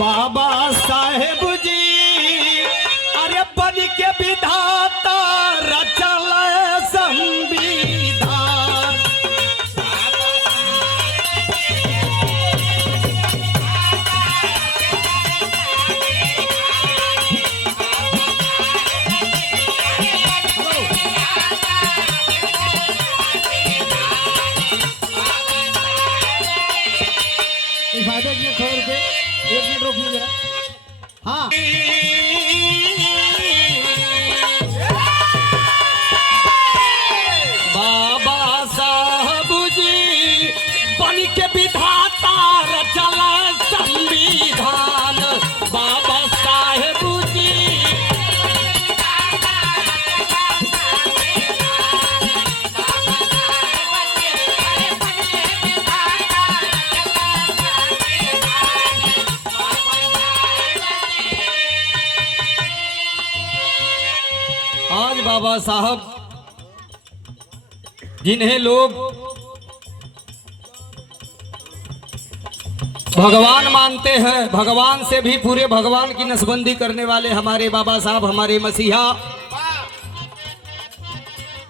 बाबा साहेब जी अरे बन के विधाता रचल संविधान। फायदा किया 100 रुपए। 1 मिनट रोकिए जरा। हाँ बाबा साहब जी बन के विधाता रचल संविधान। बाबा साहेब जी आज बाबा साहब जिन्हें लोग भगवान मानते हैं, भगवान से भी पूरे भगवान की नसबंदी करने वाले हमारे बाबा साहब, हमारे मसीहा।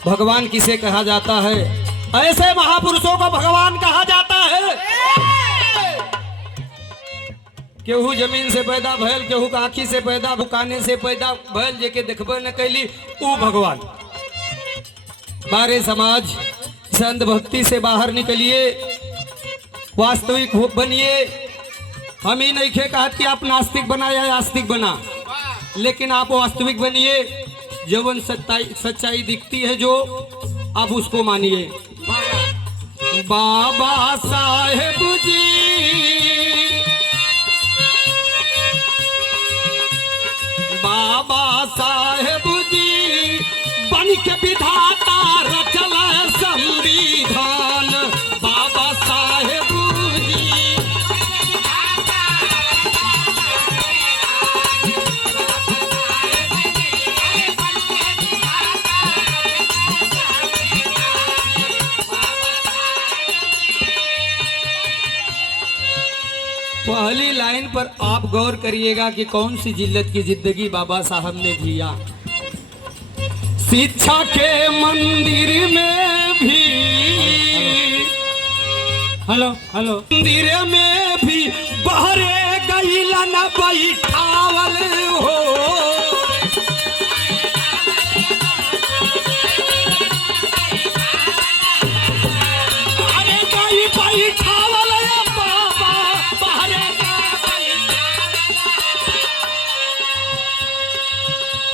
भगवान किसे कहा जाता है? ऐसे महापुरुषों को भगवान कहा जाता है। केहू जमीन से पैदा भयल, केहू आँखी से पैदा, काने से पैदा भयल, जेके देखबे न कैली ऊ भगवान। बारे समाज से अंधभक्ति से बाहर निकलिए, वास्तविक बनिए। हम ही नहीं कहते कि आप नास्तिक बना या आस्तिक बना, लेकिन आप वास्तविक बनिए। जवन सच्चाई दिखती है जो, आप उसको मानिए। बाबा साहेब जी बाबा साहेब जी बन के विधाता रचल संविधान। बाबा साहेब जी पहली लाइन पर आप गौर करिएगा कि कौन सी जिल्लत की जिंदगी बाबा साहब ने जिया। शिक्षा के मंदिर में भी, हेलो हेलो, मंदिर में भी बहरे गईला न बैठावल हो। अरे गई बैठावल बाबा बहरे।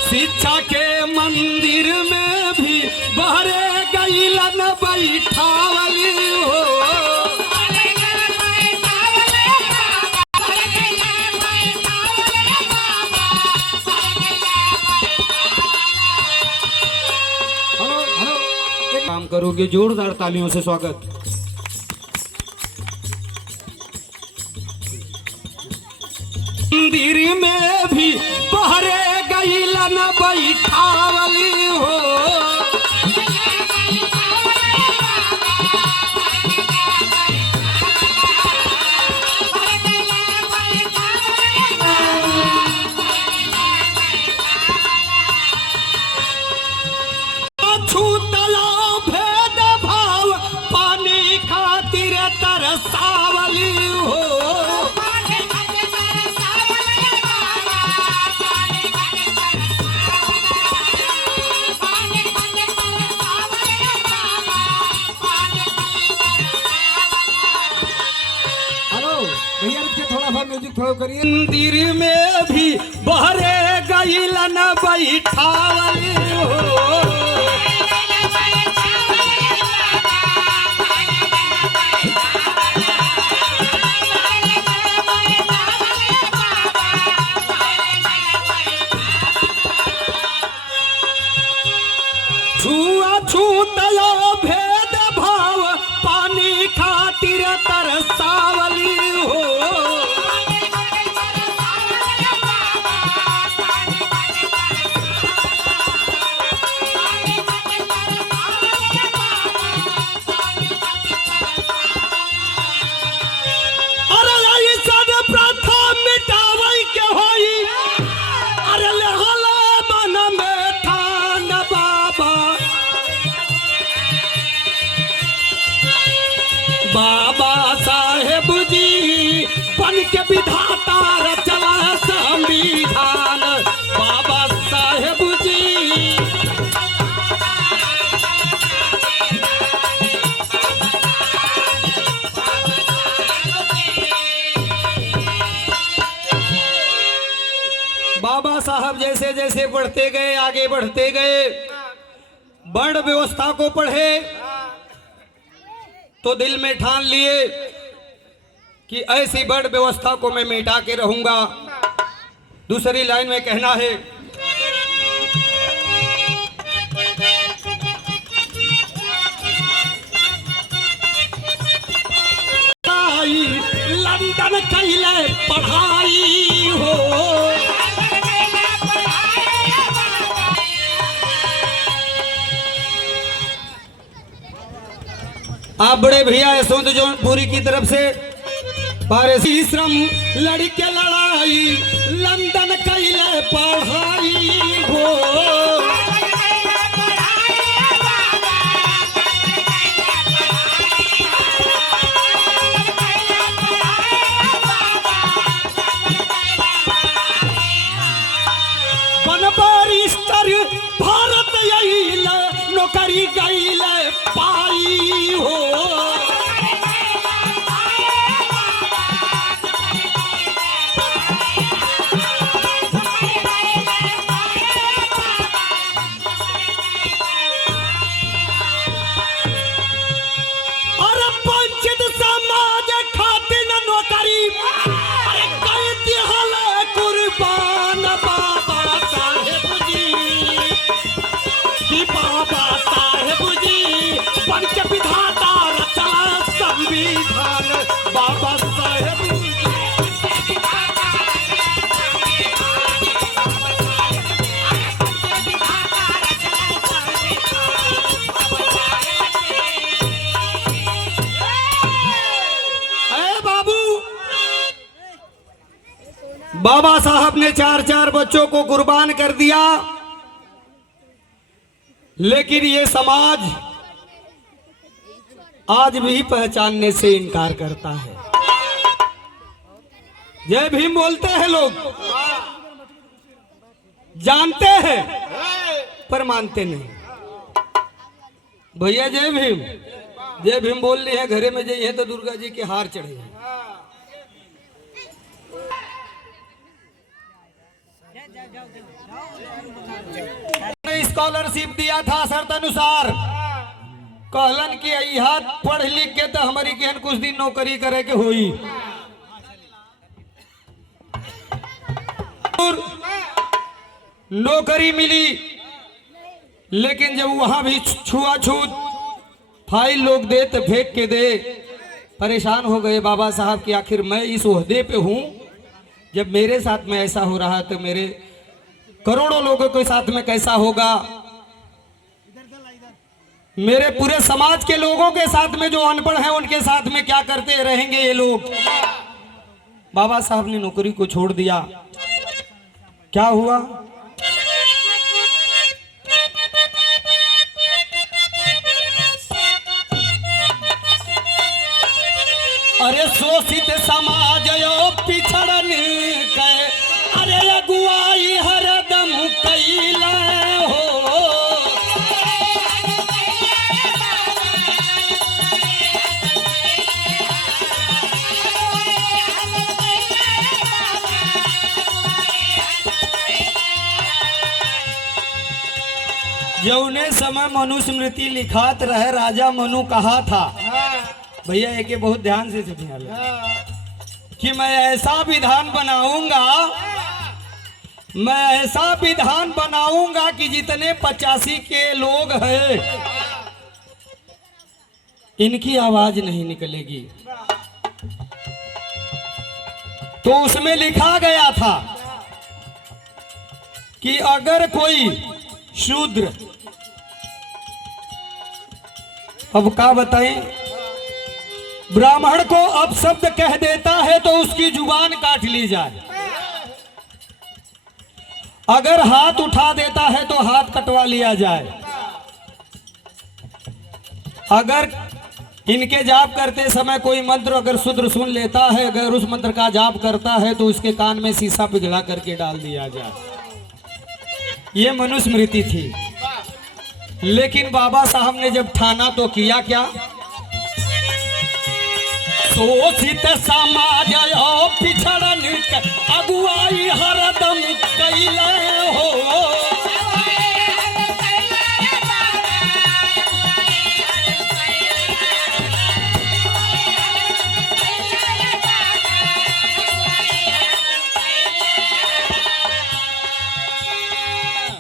शिक्षा के मंदिर में भी बहरे गईला न बैठावल हो। हेलो हेलो, एक काम करोगे, जोरदार तालियों से स्वागत। मंदिर में भी बहरे गईला न बैठावल हो। छूतला भेद भाव पानी खातिर तरसावल हो। हेलो भैया रुकिए, थोड़ा सा म्यूजिक थोड़ा करिए। मंदिर में भी बहरे गईला न बैठावल हो। छूतलो भेद भाव पानी खातिर तरसावल हो। बाबा साहेब जी बन के विधाता रचना संविधान। बाबा साहेब जी बाबा साहब जैसे जैसे बढ़ते गए, आगे बढ़ते गए, वर्ण व्यवस्था को पढ़े तो दिल में ठान लिए कि ऐसी वर्ण व्यवस्था को मैं मिटा के रहूंगा। दूसरी लाइन में कहना है, लंदन कैले पढ़ाई हो। आप बड़े भैया यशवंत जौनपुरी की तरफ से परिश्रम लड़के लड़ाई लंदन कैले पढ़ाई हो। बनबारिस्टर भारत आइल नौकरी गइल पाई हो। अरे वंचित समाज खातिर नौकरी अरे कई दिहल कुर्बान। बाबा साहेब जी कि बाबा साहेब जी बन के विधाता रचना संविधान। बाबा साहेब जी बाबा साहब ने 4-4 बच्चों को कुर्बान कर दिया, लेकिन ये समाज आज भी पहचानने से इनकार करता है। जय भीम बोलते हैं लोग, जानते हैं पर मानते नहीं। भैया जय भीम, जय भीम बोल रही है, घरे में जाइए तो दुर्गा जी के हार चढ़े। स्कॉलरशिप दिया था शर्त अनुसार, कहलन कि यहाँ पढ़ लिख के तो हमारी केहन कुछ दिन नौकरी करे के हुई। नौकरी मिली, लेकिन जब वहां भी छुआछूत फाइल लोग दे तो फेंक के दे। परेशान हो गए बाबा साहब कि आखिर मैं इस ओहदे पे हूं, जब मेरे साथ में ऐसा हो रहा तो मेरे करोड़ों लोगों के साथ में कैसा होगा, मेरे पूरे समाज के लोगों के साथ में जो अनपढ़ हैं उनके साथ में क्या करते रहेंगे ये लोग। बाबा साहब ने नौकरी को छोड़ दिया। क्या हुआ, अरे शोषित समाज यो पिछड़न के अरे अगुवाई हरदम कैला हो। जौने समय मनुस्मृति लिखात रहे, राजा मनु कहा था, भैया एक बहुत ध्यान से सुनिए कि मैं ऐसा विधान बनाऊंगा, मैं ऐसा विधान बनाऊंगा कि जितने 85 के लोग हैं इनकी आवाज नहीं निकलेगी। तो उसमें लिखा गया था कि अगर कोई शूद्र, अब क्या बताएं, ब्राह्मण को अपशब्द कह देता है तो उसकी जुबान काट ली जाए, अगर हाथ उठा देता है तो हाथ कटवा लिया जाए, अगर इनके जाप करते समय कोई मंत्र अगर शूद्र सुन लेता है, अगर उस मंत्र का जाप करता है तो उसके कान में शीशा पिघला करके डाल दिया जाए। ये मनुस्मृति थी। लेकिन बाबा साहब ने जब ठाना तो किया क्या? शोषित समाज और पिछड़न के अगुवाई हरदम कैले हो।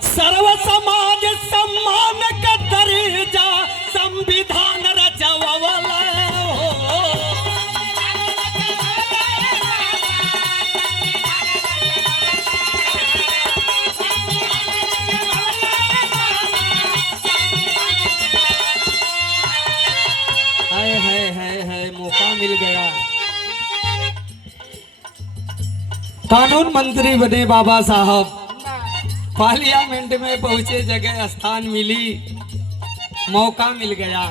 सर्व समाज सम्मान का दर्जा संविधान रचवला हो। है मौका मिल गया। कानून मंत्री बने बाबा साहब, पार्लियामेंट में पहुंचे, जगह स्थान मिली, मौका मिल गया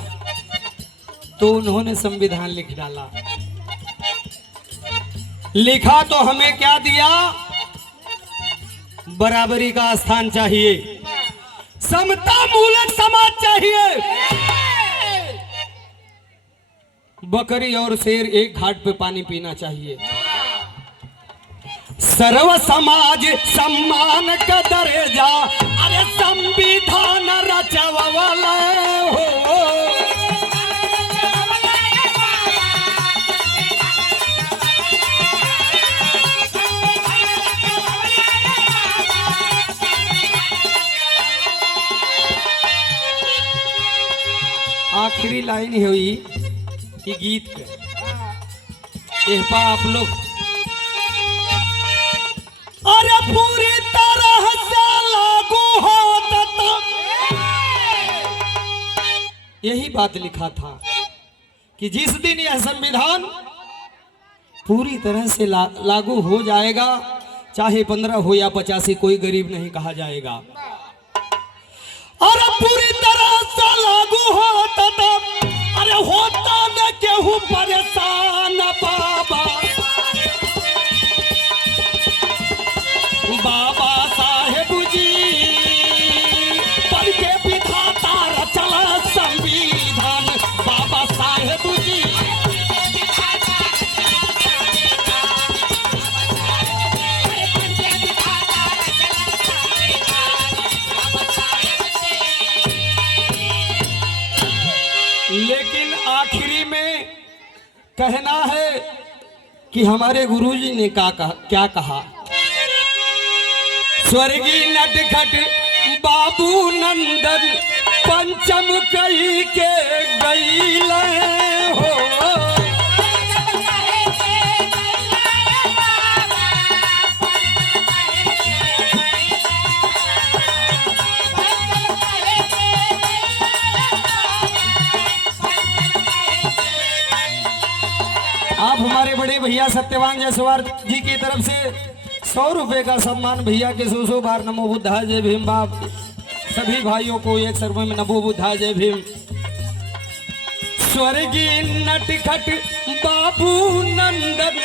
तो उन्होंने संविधान लिख डाला। लिखा तो हमें क्या दिया? बराबरी का स्थान चाहिए, समता मूलक समाज चाहिए। बकरी और शेर एक घाट पे पानी पीना चाहिए। सर्व समाज सम्मान का दर्जा, अरे संविधान रचवला हो। आखिरी लाइन हुई कि गीत का आप लोग अरे पूरी तरह से लागू होता। यही बात लिखा था कि जिस दिन यह संविधान पूरी तरह से लागू हो जाएगा, चाहे 15 हो या 85, कोई गरीब नहीं कहा जाएगा। अरे पूरी तरह से लागू होता, अरे होता न केहू परेशान बाबा। बाबा साहेब जी पढ़ के विधाता रचला संविधान। बाबा साहेब जी लेकिन आखिरी में कहना है कि हमारे गुरुजी ने क्या कहा? स्वर्गीय नटखट बाबू नंदन पंचम कही के गईल हो। आप हमारे बड़े भैया सत्यवान जायसवाल जी की तरफ से 100 रुपए का सम्मान भैया के 100 बार नमो बुद्धाय जय भीम। बाप सभी भाइयों को एक सर्व में नमो बुद्धाय जय भीम। स्वर्गीय नटखट बाबू नंदन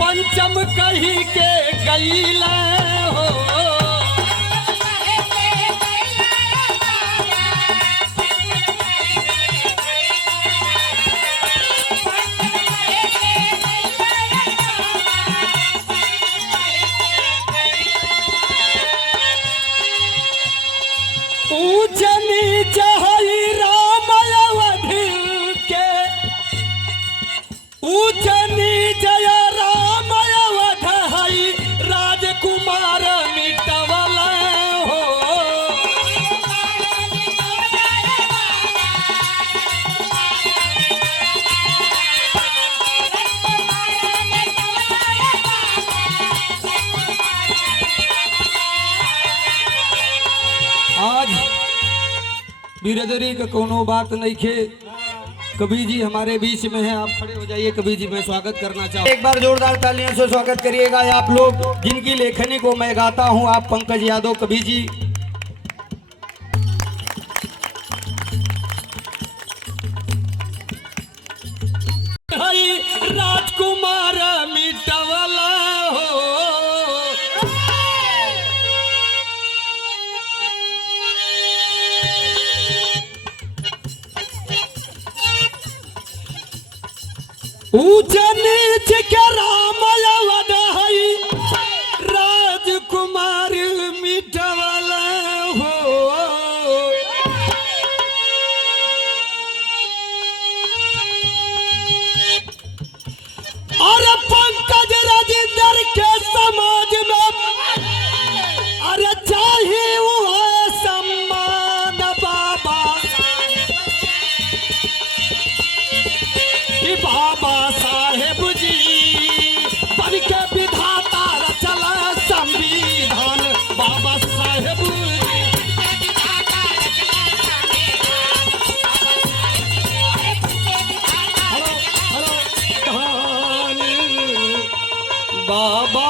पंचम कही के गईल हो। ऊंचनी जहई राम अवधि के, ऊंचनी जय राम अवधि राजकुमार मिटवला हो। आज बिरादरी का कोनो बात नहीं खे। कबीर जी हमारे बीच में है, आप खड़े हो जाइए। कबीर जी मैं स्वागत करना चाहूँ, एक बार जोरदार तालियों से स्वागत करिएगा आप लोग जिनकी लेखनी को मैं गाता हूँ। आप पंकज यादव कबीर जी। ऊंच नीच के राम अवध हई राजकुमार मिटवल हो। और पंकज राजेंद्र के समाज में अरे चाहिए वो सम्मान बाबा कि बाबा साहेब जी बन के विधाता रचल संविधान बाबा साहेब जी। हेलो हेलो कहानी बाबा